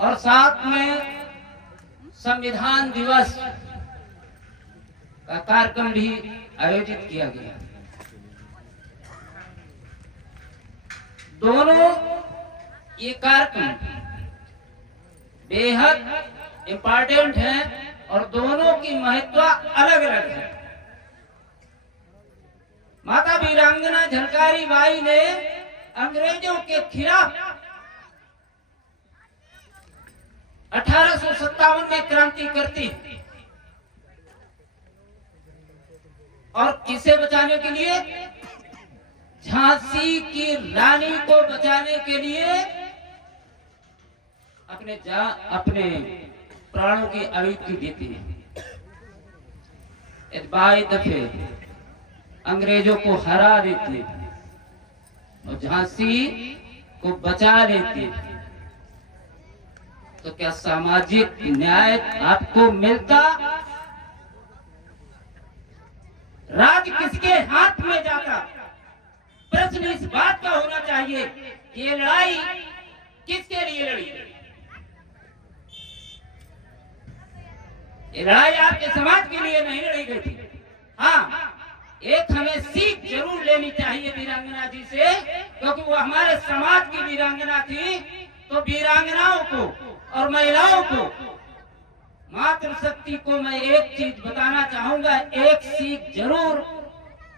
और साथ में संविधान दिवस का कार्यक्रम भी आयोजित किया गया। दोनों ये कार्यक्रम बेहद इम्पोर्टेंट है और दोनों की महत्व अलग अलग है। माता वीरांगना झलकारी बाई ने अंग्रेजों के खिलाफ 1857 में क्रांति करती और किसे बचाने के लिए? झांसी की रानी को बचाने के लिए अपने प्राणों की आहुति देती है। 22 दफे अंग्रेजों को हरा देती और झांसी को बचा लेती। तो क्या सामाजिक न्याय आपको मिलता? राज किसके हाथ में जाता? प्रश्न इस बात का होना चाहिए कि ये लड़ाई किसके लिए लड़ी? ये लड़ाई आपके समाज के लिए नहीं लड़ी गई थी। हाँ, एक हमें सीख जरूर लेनी चाहिए वीरांगना जी से, क्योंकि वो हमारे समाज की वीरांगना थी। तो वीरांगनाओं को और महिलाओं को, मातृशक्ति को मैं एक चीज बताना चाहूंगा, एक सीख जरूर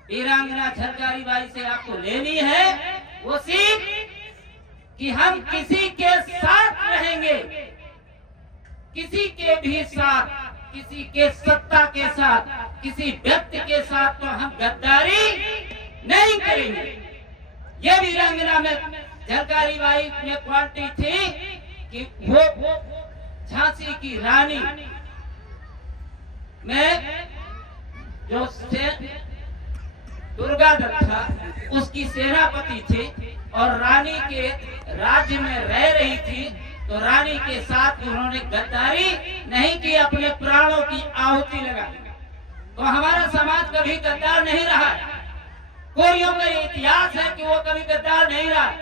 वीरांगना झलकारी बाई से आपको लेनी है। वो सीख कि हम किसी के साथ रहेंगे, किसी के भी साथ, किसी के सत्ता के साथ, किसी व्यक्ति के साथ तो हम गद्दारी नहीं करेंगे। ये वीरांगना में झलकारी बाई में क्वालिटी थी कि वो झांसी की रानी में जो दुर्गा दत्त था उसकी सेनापति थी और रानी के राज्य में रह रही थी। तो रानी के साथ उन्होंने गद्दारी नहीं की, अपने प्राणों की आहुति लगा। तो हमारा समाज कभी गद्दार नहीं रहा। कोरियों का इतिहास है कि वो कभी गद्दार नहीं रहा।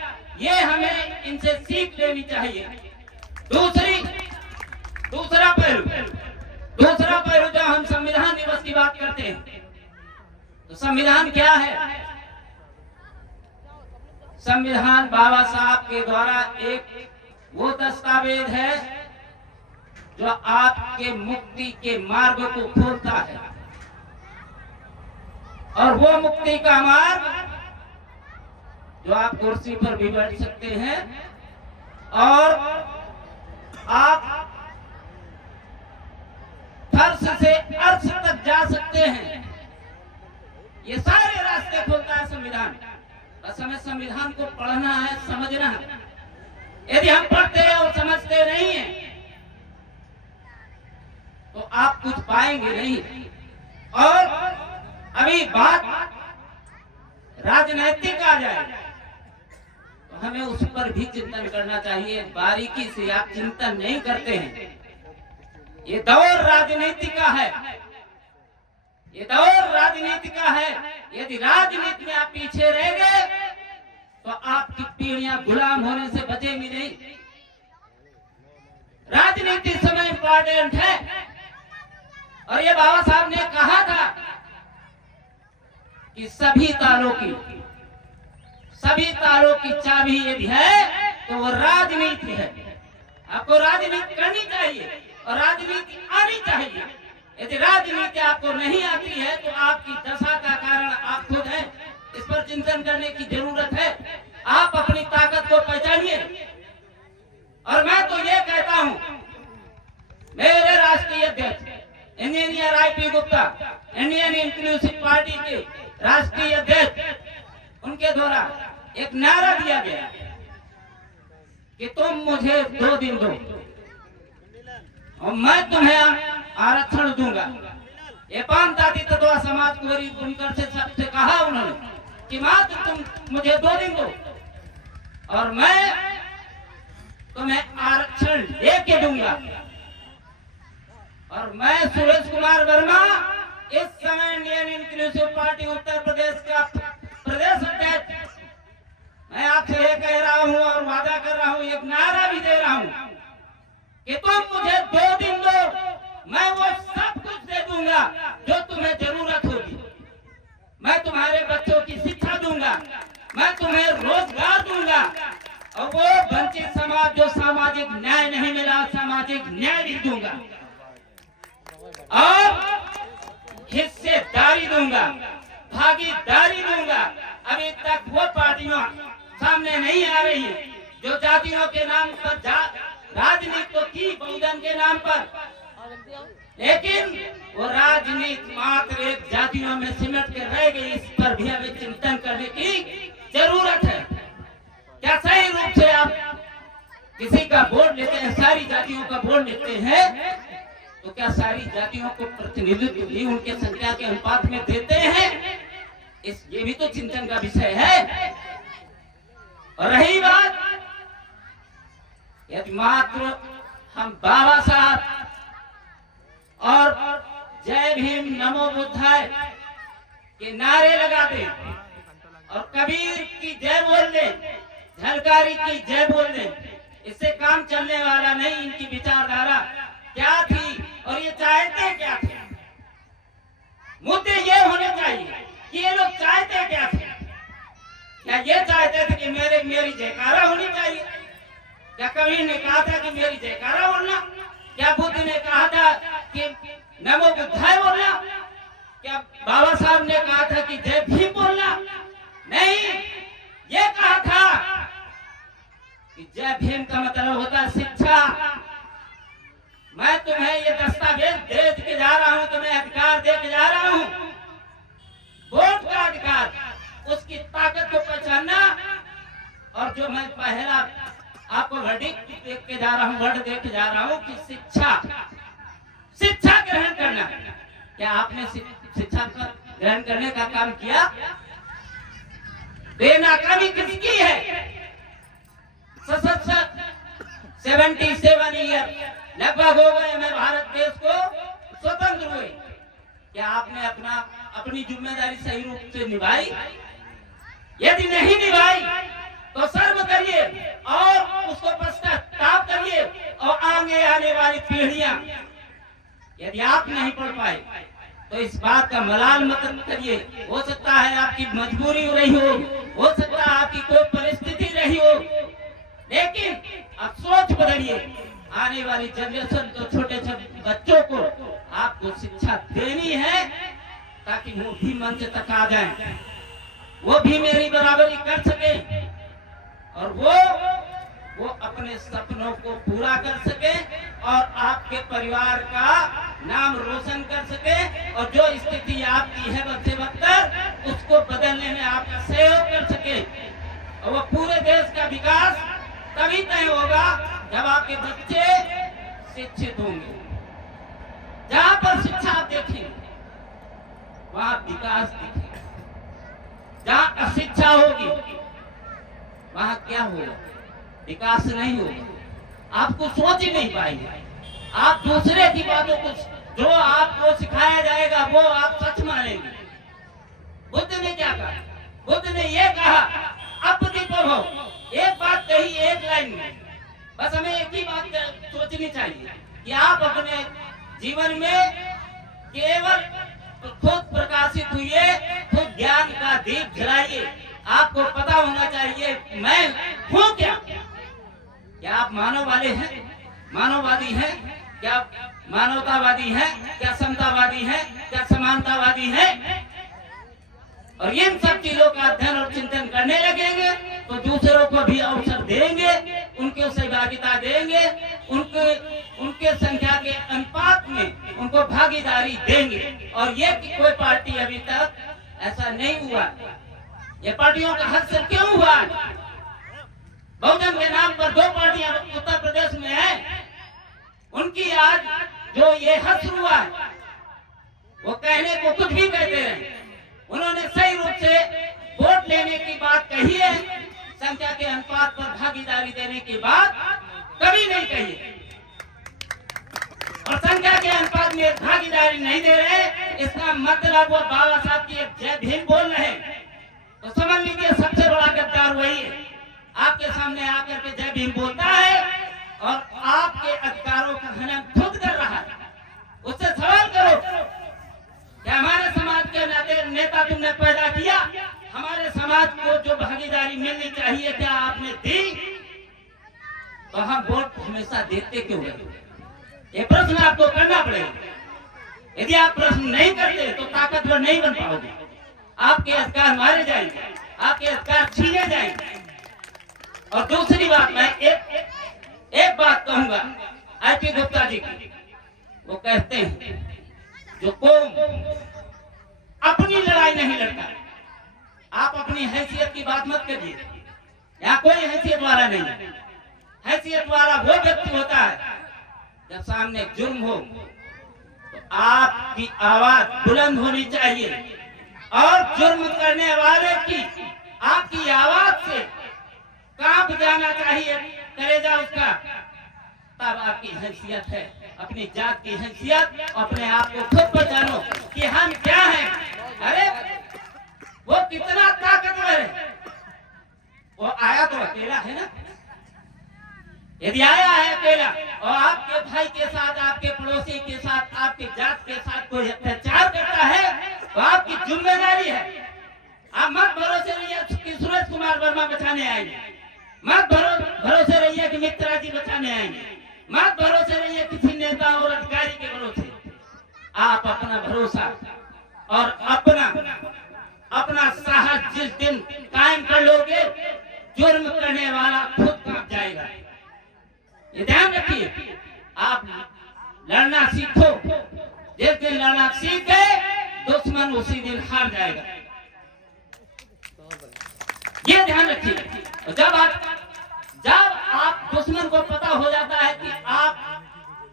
ये हमें इनसे सीख लेनी चाहिए। दूसरा पहलू जब हम संविधान दिवस की बात करते हैं तो संविधान क्या है? संविधान बाबा साहब के द्वारा एक वो दस्तावेज है जो आपके मुक्ति के मार्ग को खोलता है। और वो मुक्ति का मार्ग जो आप कुर्सी पर भी बैठ सकते हैं और आप फर्श से अर्श तक जा सकते हैं, ये सारे रास्ते खोलता है संविधान। बस हमें संविधान को पढ़ना है, समझना है। यदि हम पढ़ते हैं और समझते नहीं हैं तो आप कुछ पाएंगे नहीं। और अभी बात राजनैतिक आ जाए तो हमें उस पर भी चिंतन करना चाहिए। बारीकी से आप चिंतन नहीं करते हैं। ये दौर राजनीति का है, ये दौर राजनीति का है। यदि राजनीति में आप पीछे रह गए तो आपकी पीढ़ियां गुलाम होने से बचेंगी नहीं। राजनीति समय इंपॉर्टेंट है। और ये बाबा साहब ने कहा था कि सभी तालों की चाबी यदि है तो वो राजनीति है। आपको राजनीति करनी चाहिए और राजनीति आनी चाहिए। यदि राजनीति आपको नहीं आती है तो आपकी दशा का कारण आप खुद हैं। इस पर चिंतन करने की जरूरत है। आप अपनी ताकत को पहचानिए। और मैं तो ये कहता हूं, मेरे राष्ट्रीय अध्यक्ष engineer IP Gupta, Indian inclusive party के राष्ट्रीय अध्यक्ष, उनके द्वारा एक नारा दिया गया कि तुम मुझे 2 दिन दो और मैं तुम्हें आरक्षण दूंगा। ये पानदाती तत्व समाज को गरीब बुनकर से सबसे कहा उन्होंने कि मात्र तुम मुझे 2 दिन दो और मैं तुम्हें आरक्षण लेके दूंगा। और मैं सुरेश कुमार वर्मा, इस समय Indian inclusive party Uttar Pradesh का प्रदेश अध्यक्ष, मैं आपसे ये कह रहा हूं और वादा कर रहा हूं, एक नारा भी दे रहा हूं दूंगा जो तुम्हें जरूरत होगी। मैं तुम्हारे बच्चों की शिक्षा दूंगा, मैं तुम्हें रोजगार दूंगा, और वो वंचित समाज जो सामाजिक न्याय नहीं मिला, सामाजिक न्याय भी दूंगा, और हिस्सेदारी दूंगा, भागीदारी दूंगा। अभी तक वो पार्टियां सामने नहीं आ रही है जो जातियों के नाम पर राजनीति तो की बहुजन के नाम पर, लेकिन वो राजनीति मात्र एक जातियों में सिमट के रह गई। इस पर भी हमें चिंतन करने की जरूरत है। क्या सही रूप से आप किसी का वोट लेते हैं, सारी जातियों का वोट लेते हैं, तो क्या सारी जातियों को प्रतिनिधित्व भी उनके संख्या के अनुपात में देते हैं? ये भी तो चिंतन का विषय है। और रही बात यदि मात्र हम बाबा साहब और जय भीम नमो बुद्धाय के नारे लगा दें और कबीर की जय बोल दें, झलकारी की जय बोल दें, इससे काम चलने वाला नहीं। इनकी विचारधारा क्या थी और ये चाहते क्या थे? मुद्दे ये होने चाहिए कि ये लोग चाहते क्या थे। क्या ये चाहते थे कि मेरी जयकारा होनी चाहिए? क्या कबीर ने कहा था कि मेरी जयकारा बोलना? क्या बुद्ध ने कहा था कि नमो बुद्धाय बोलना? क्या बाबा साहब ने कहा था कि जय भीम बोलना? नहीं, ये कहा था कि जय भीम का मतलब होता है शिक्षा। मैं तुम्हें ये दस्तावेज दे के जा रहा हूं, तुम्हें अधिकार दे के जा रहा हूं, वोट का अधिकार, उसकी ताकत को पहचानना। और जो मैं पहला आपको वर्डिक्ट देख के जा रहा हूं, वर्ड देख के जा रहा हूं कि शिक्षा ग्रहण करना। क्या आपने शिक्षा का ग्रहण करने का काम किया? बेनाकामी किसकी है? 77 ईयर लगभग हो गए हमें भारत देश को स्वतंत्र हुए। क्या आपने अपनी जिम्मेदारी सही रूप से निभाई? यदि नहीं निभाई तो शर्म करिए और उसको पश्चाताप करिए। और आगे आने वाली पीढ़ियां, यदि आप नहीं पढ़ पाए तो इस बात का मलाल मत करिए। हो सकता है आपकी मजबूरी रही हो सकता है आपकी कोई परिस्थिति रही हो, लेकिन अब सोच बदलिए। आने वाली जनरेशन को, छोटे छोटे बच्चों को आपको शिक्षा देनी है ताकि वो भी मंच तक आ जाएं, वो भी मेरी बराबरी कर सके और वो अपने सपनों को पूरा कर सके और आपके परिवार का नाम रोशन कर सके। और जो स्थिति आपकी है बद से बदतर, उसको बदलने में आपका सहयोग कर सके। और वो पूरे देश का विकास तभी तय होगा जब आपके बच्चे शिक्षित होंगे। जहां पर शिक्षा आप देखेंगे वहां विकास दिखेगा। जहां अशिक्षा होगी वहां क्या होगा? विकास नहीं होगा। आपको सोच ही नहीं पाएंगे। आप दूसरे की बातों को, जो आपको सिखाया जाएगा वो आप सच मानेंगे। बुद्ध ने क्या कहा? बुद्ध ने ये कहा, अपदीपो, एक बात कही एक लाइन में। बस हमें एक ही बात सोचनी चाहिए कि आप अपने जीवन में केवल खुद प्रकाशित हुए, खुद ज्ञान का दीप जलाइए। आपको पता होना चाहिए मैं हूं क्या। क्या आप मानववादी हैं? मानववादी हैं? क्या मानवतावादी हैं? क्या समतावादी हैं? क्या समानतावादी हैं? और इन सब चीजों का अध्ययन और चिंतन करने लगेंगे तो दूसरों को भी अवसर देंगे, उनके सहभागिता देंगे, उनके संख्या के अनुपात में उनको भागीदारी देंगे। और ये कि कोई पार्टी अभी तक ऐसा नहीं हुआ। ये पार्टियों का हद से क्यों हुआ? बहुजन के नाम पर 2 पार्टियां उत्तर प्रदेश में हैं। उनकी आज जो ये हद हुआ, वो कहने को कुछ भी कहते रहे। उन्होंने सही रूप से वोट लेने की बात कही है, संख्या के अनुपात पर भागीदारी देने की बात कभी नहीं कही है। और संख्या के अनुपात में भागीदारी नहीं दे रहे, इसका मतलब वो बाबा साहब की जय भीम बोल रहे हैं। तो समझ लीजिए सबसे बड़ा गद्दार वही है, आपके सामने आकर के जय भीम बोलता है और आपके अधिकारों का हनन खुद कर रहा है। उससे सवाल करो नेता तुमने पैदा किया, हमारे समाज को जो भागीदारी मिलनी चाहिए क्या आपने दी? तो हम वोट हमेशा देते क्यों रहे? ये प्रश्न आपको करना पड़ेगा। यदि आप प्रश्न नहीं करते तो ताकतवर नहीं बन पाओगे, आपके अधिकार मारे जाएंगे, आपके अधिकार छीने जाएंगे। और दूसरी बात, मैं एक बात कहूंगा आईपी गुप्ता जी की। वो कहते हैं जो कौम अपनी लड़ाई नहीं लड़ता, आप अपनी हैसियत की बात मत करिए, यहाँ कोई हैसियत वाला नहीं है। हैसियत वाला वो व्यक्ति होता है जब सामने जुर्म हो तो आपकी आवाज बुलंद होनी चाहिए, और जुर्म करने वाले की आपकी आवाज से कांप जाना चाहिए कलेजा उसका। तब आपकी हैसियत है, अपनी जात की हैसियत, अपने आप को खुद पहचानो कि हम क्या हैं। अरे वो कितना ताकतवर है, वो आया तो अकेला है ना। यदि आया है अकेला और आपके भाई के साथ, आपके पड़ोसी के साथ, आपके जात के साथ कोई अत्याचार करता है तो आपकी जिम्मेदारी है। आप मत भरोसे रहिए कि सूरज कुमार वर्मा बचाने आएंगे, मत भरोसे रहिए कि मित्रा जी बचाने आएंगे, मत भरोसे रहिए किसी नेता और अधिकारी के भरोसे। आप अपना भरोसा और अपना साहस जिस दिन कायम कर लोगे, जुर्म करने वाला खुद कांप जाएगा। ये ध्यान रखिए, आप लड़ना सीखो। जिस दिन लड़ना सीख गए, दुश्मन उसी दिन हार जाएगा। ये ध्यान रखिए। जब आप दुश्मन को पता हो जाता है कि आप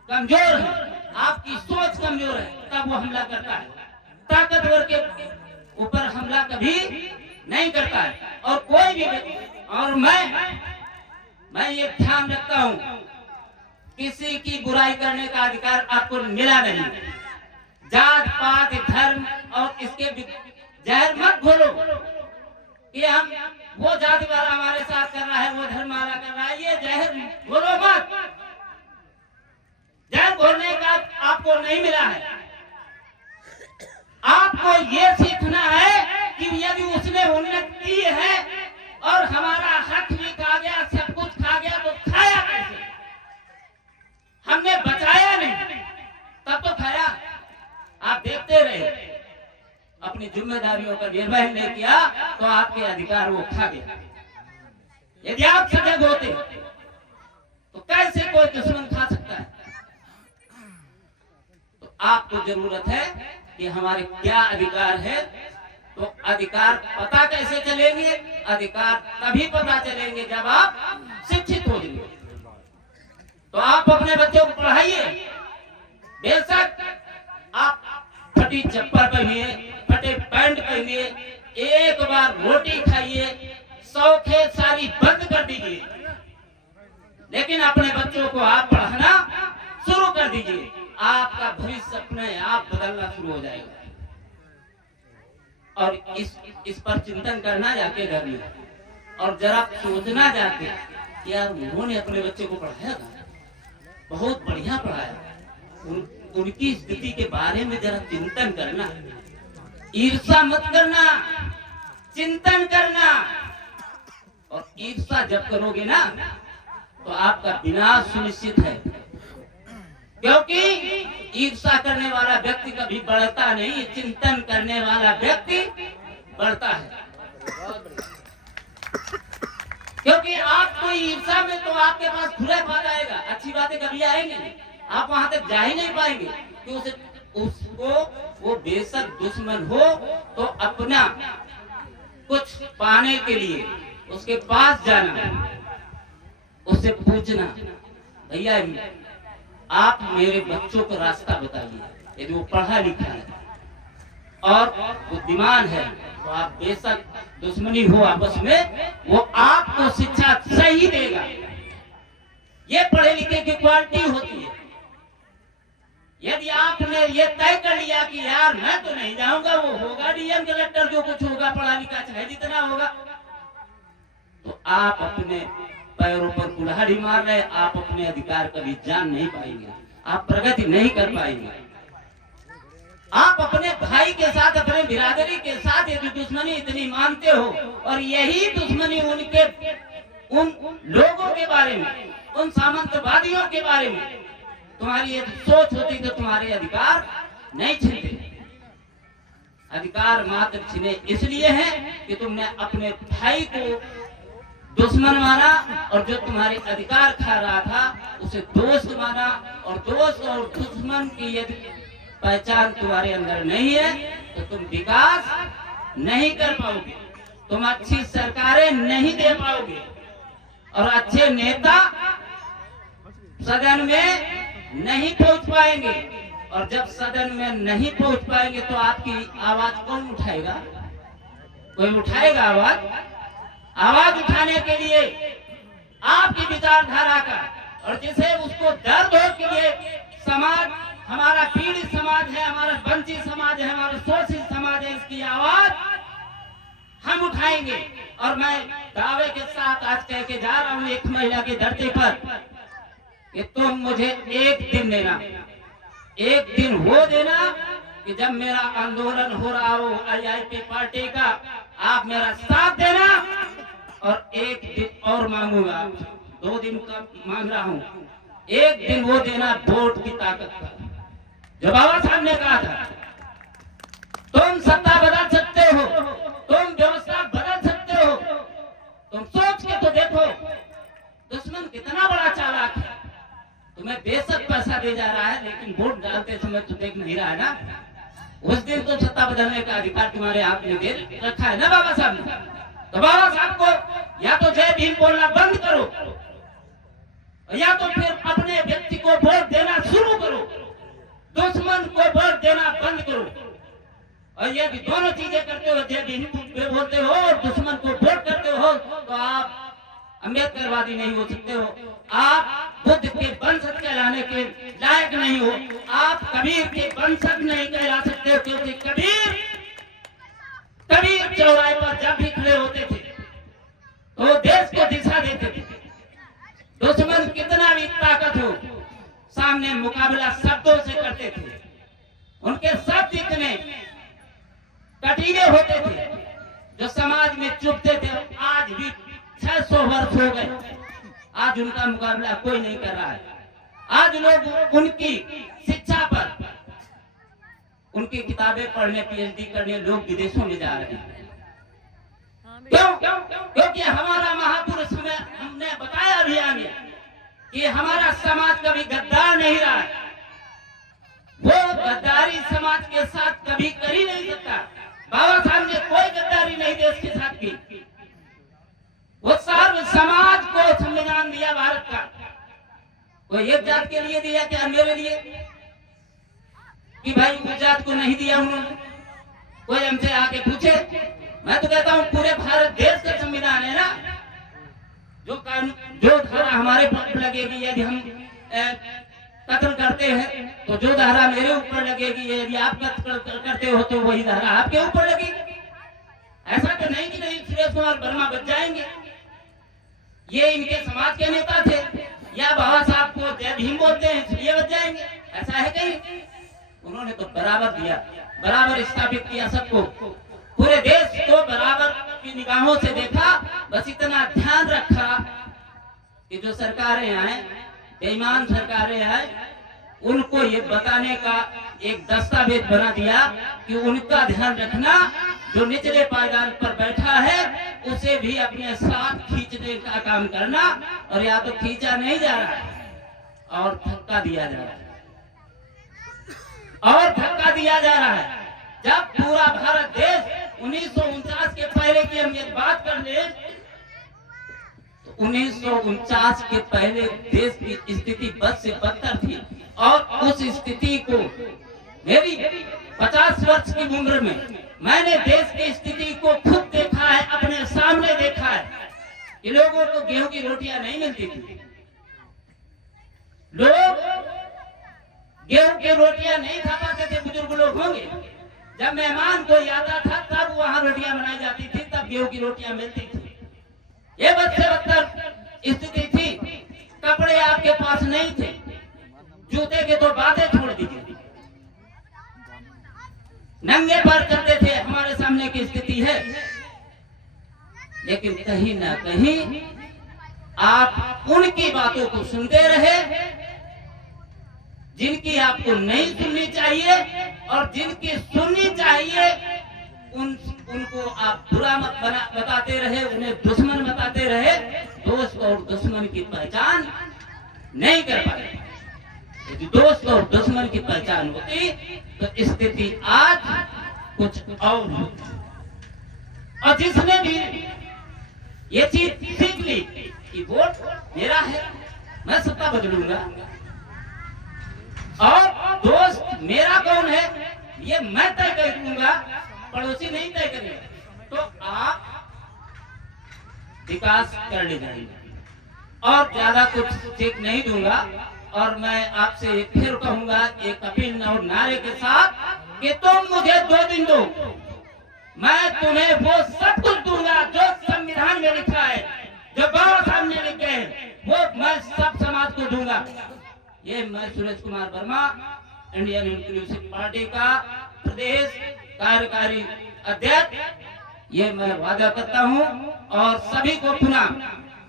कमजोर हैं, आपकी सोच कमजोर है, तब वो हमला करता है। ताकतवर के ऊपर हमला कभी नहीं करता है। और कोई भी, और मैं ये ध्यान रखता हूं, किसी की बुराई करने का अधिकार आपको मिला नहीं। जात पात धर्म और इसके जहर मत घोलो कि हम वो जाति वाला हमारे साथ कर रहा है, वो धर्म वाला कर रहा है, ये जहर घोलो मत। जहर घोलने का आपको नहीं मिला है। आपको ये सीखना है कि यदि उसने उन्नति की है और हमारा हक भी खा गया, सब कुछ खा गया, तो खाया कैसे? हमने बचाया नहीं, तब तो खाया। आप देखते रहे, अपनी जिम्मेदारियों का निर्वहन नहीं किया तो आपके अधिकार वो खा गया। यदि आप सजग होते तो कैसे कोई दुश्मन खा सकता है? तो आपको जरूरत है कि हमारे क्या अधिकार है। तो अधिकार पता कैसे चलेंगे? अधिकार तभी पता चलेंगे जब आप शिक्षित हो जाएंगे। तो आप अपने बच्चों को पढ़ाइए। बेशक आप फटी चप्पल पहनिए, फटे पैंट पहनिए, एक बार रोटी खाइए, शौखें सारी बंद कर दीजिए, लेकिन अपने बच्चों को आप पढ़ाना शुरू कर दीजिए। आपका भविष्य अपने आप बदलना शुरू हो जाएगा। और इस पर चिंतन करना जाके घर में, और जरा सोचना जाके कि यार उन्होंने अपने बच्चे को पढ़ाया था, बहुत बढ़िया पढ़ाया। उनकी स्थिति के बारे में जरा चिंतन करना, ईर्ष्या मत करना, चिंतन करना। और ईर्ष्या जब करोगे ना तो आपका विनाश सुनिश्चित है, क्योंकि ईर्ष्या करने वाला व्यक्ति कभी बढ़ता नहीं, चिंतन करने वाला व्यक्ति बढ़ता है। क्योंकि आपको ईर्ष्या में तो आपके पास खुले बात आएगा, अच्छी बातें कभी आएंगी नहीं, आप वहां तक जा ही नहीं पाएंगे कि उसको वो बेशक दुश्मन हो तो अपना कुछ पाने के लिए उसके पास जाना, उससे पूछना, भैया आप मेरे बच्चों को रास्ता बताइए। यदि वो पढ़ा लिखा है और बुद्धिमान है तो आप बेशक दुश्मनी हो आपस में, वो आपको शिक्षा सही देगा। ये पढ़े लिखे की क्वालिटी होती है। यदि आपने ये तय कर लिया कि यार मैं तो नहीं जाऊंगा, वो होगा डीएम कलेक्टर, जो कुछ होगा पढ़ा लिखा चाहे जितना होगा, तो आप अपने पैरों पर कुल्हाड़ी मार रहे, आप अपने अधिकार कभी जान नहीं पाएंगे, आप प्रगति नहीं कर पाएंगे। आप अपने भाई के साथ, अपने बिरादरी के साथ यदि दुश्मनी इतनी मानते हो, और यही दुश्मनी उनके उन लोगों के बारे में, उन सामंतवादियों के बारे में तुम्हारी ये सोच होती तो तुम्हारे अधिकार नहीं छीनते। अधिकार मात्र छीने इसलिए है कि तुमने अपने भाई को दुश्मन माना, और जो तुम्हारे अधिकार खा रहा था उसे दोस्त माना। और दोस्त और दुश्मन की यदि पहचान तुम्हारे अंदर नहीं है तो तुम विकास नहीं कर पाओगे, तुम अच्छी सरकारें नहीं दे पाओगे, और अच्छे नेता सदन में नहीं पहुंच पाएंगे। और जब सदन में नहीं पहुंच पाएंगे तो आपकी आवाज कौन उठाएगा? कोई उठाएगा आवाज? आवाज उठाने के लिए आपकी विचारधारा का, और जिसे उसको दर्द हो के लिए समाज, हमारा पीड़ित समाज है, हमारा वंचित समाज है, हमारा शोषित समाज है, इसकी आवाज हम उठाएंगे। और मैं दावे के साथ आज कह के जा रहा हूं एक महिला के धरती पर कि तुम मुझे एक दिन देना, एक दिन वो देना कि जब मेरा आंदोलन हो रहा हो IIP पार्टी का, आप मेरा साथ देना। और एक दिन और मांगूंगा, 2 दिन का मांग रहा हूं, एक दिन वो देना वोट की ताकत का। जो बाबा साहब ने कहा था, तुम सत्ता बदल सकते हो, तुम व्यवस्था बदल सकते हो, तुम सोच के तो देखो दुश्मन कितना बड़ा चालाक है। तुम्हें बेशक पैसा दे जा रहा है, लेकिन वोट डालते समय तो देख नहीं रहा है ना। उस दिन तो सत्ता बदलने का अधिकार तुम्हारे हाथ में दे रखा है ना बाबा साहब ने। तो बाबा साहब को या तो जय भीम बोलना बंद करो, या तो फिर अपने व्यक्ति को वोट देना शुरू करो, दुश्मन को वोट देना बंद करो। और यदि दोनों चीजें करते हो, जय भीम बोलते हो और दुश्मन को वोट करते हो, तो आप अम्बेडकरवादी नहीं हो सकते हो, आप बुद्ध के वंशज कहलाने के लायक नहीं हो, आप कबीर के वंशज नहीं कहला सकते हो। क्योंकि कबीर चौराहे पर जब भी खड़े होते थे तो देश को दिशा देते थे। दुश्मन कितना भी ताकत हो, सामने मुकाबला शब्दों से करते थे। उनके शब्द इतने कटीले होते थे जो समाज में चुभते थे। आज भी 600 वर्ष हो गए, आज उनका मुकाबला कोई नहीं कर रहा है। आज लोग उनकी शिक्षा पर, उनकी किताबें पढ़ने, PhD करने लोग विदेशों में जा रहे हैं। क्यों? क्योंकि हमारा महापुरुष में हमने बताया अभियान में कि हमारा समाज कभी गद्दार नहीं रहा है। वो गद्दारी समाज के साथ कभी कर ही नहीं सकता। बाबा साहब ने कोई गद्दारी नहीं देश के साथ की। वो सर्व समाज को संविधान दिया भारत का। कोई एक जात के लिए दिया क्या मेरे लिए? कि भाई उस जात को नहीं दिया उन्होंने। कोई हमसे आके पूछे, मैं तो कहता हूँ पूरे भारत देश का संविधान है ना। जो कानून, जो धारा हमारे पर लगेगी, यदि हम कत्ल करते हैं तो जो धारा मेरे ऊपर लगेगी, यदि आप कत्ल करते हो तो वही धारा आपके ऊपर लगेगी। ऐसा तो नहीं कि नहीं सुरेश कुमार वर्मा बच जाएंगे। ये इनके समाज के नेता थे, या बाबा साहब को जय भीम बोलते हैं इसलिए बच जाएंगे? ऐसा है कहीं? उन्होंने तो बराबर दिया, बराबर स्थापित किया सबको, पूरे देश को बराबर की निगाहों से देखा। बस इतना ध्यान रखा कि जो सरकारें आए, बेईमान सरकारें आए, उनको ये बताने का एक दस्तावेज बना दिया कि उनका ध्यान रखना, जो निचले पायदान पर बैठा है उसे भी अपने साथ खींचने का काम करना। और या तो खींचा नहीं जा रहा है और धक्का दिया जा रहा है, और धक्का दिया जा रहा है। जब पूरा भारत देश 1949 के पहले की हम ये बात कर ले, तो 1949 के पहले देश की स्थिति बद से बदतर थी। और उस स्थिति को मेरी 50 वर्ष की उम्र में मैंने देश की स्थिति को खुद देखा है, अपने सामने देखा है कि लोगों को गेहूं की रोटियां नहीं मिलती थी। लोग गेहूं की रोटियां नहीं खा पाते थे। बुजुर्ग लोग होंगे, जब मेहमान कोई आता था तब वहां रोटियां बनाई जाती थी, तब गेहूं की रोटियां मिलती थी। ये बद से बदतर स्थिति थी। कपड़े आपके पास नहीं थे, जूते के तो बातें छोड़ दीजिए। लेकिन कहीं ना कहीं आप उनकी बातों को सुनते रहे जिनकी आपको नहीं सुननी चाहिए, और जिनकी सुननी चाहिए उनको आप बुरा मत बताते रहे, उन्हें दुश्मन बताते रहे। दोस्त और दुश्मन की पहचान नहीं कर पाए। यदि दोस्त और दुश्मन की पहचान होती तो स्थिति आज कुछ और होती। और जिसने भी ये चीज सीख ली कि वोट मेरा है, मैं सत्ता बदलूंगा, और दोस्त मेरा कौन है ये मैं तय कर दूंगा, पड़ोसी नहीं तय करेगा, तो आप विकास कर ले जाएंगे। और ज्यादा कुछ सीख नहीं दूंगा। और मैं आपसे फिर कहूंगा एक अपील और नारे के साथ कि तुम मुझे 2 दिन दो, मैं तुम्हें वो सब कुछ दूंगा जो संविधान में लिखा है, जो बाबा साहब ने लिखे हैं, वो मैं सब समाज को दूंगा। ये मैं Suresh Kumar Verma, Indian inclusive party का प्रदेश कार्यकारी अध्यक्ष, ये मैं वादा करता हूँ। और सभी को पुनः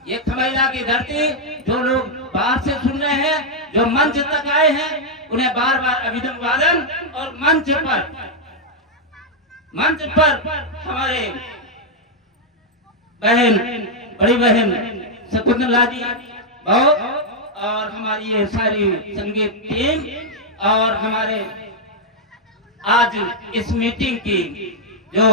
ये खमैला की धरती, जो लोग बाहर से सुन रहे हैं, जो मंच तक आए हैं, उन्हें बार बार अभिनंदन। और मंच पर हमारे बहन, बड़ी बहन शकुंतला जी बहुत, और हमारी ये सारी संगीत टीम, और हमारे आज इस मीटिंग की जो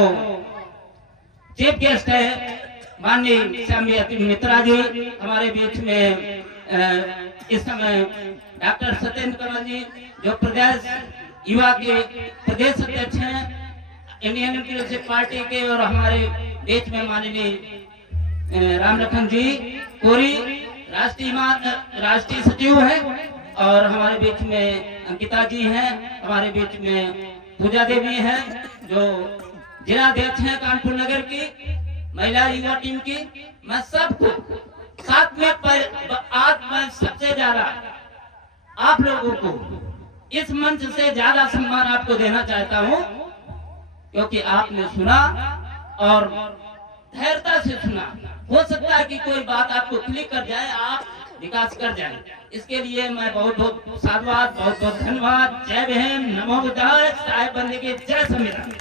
चीफ गेस्ट है माननीय श्यामजी मित्रा जी, हमारे बीच में इस समय डॉक्टर सत्येंद्र कमल जी जो प्रदेश युवा के प्रदेश अध्यक्ष हैं इंडियन इंक्लूसिव पार्टी के, और हमारे बीच में माननीय रामलखन जी कोरी राष्ट्रीय सचिव हैं, और हमारे बीच में अंकिता जी हैं, हमारे बीच में पूजा देवी हैं जो जिलाध्यक्ष हैं कानपुर नगर की महिला युवा टीम की। मैं सबको साथ में आज मैं सबसे ज्यादा आप लोगों को इस मंच से ज्यादा सम्मान आपको देना चाहता हूं, क्योंकि आपने सुना और धैर्यता से सुना। हो सकता है कि कोई बात आपको क्लिक कर जाए, आप विकास कर जाए। इसके लिए मैं बहुत बहुत साधुवाद, बहुत बहुत धन्यवाद। जय भीम, नमो बुद्धाय, साहेब बंदे के जय संविधान।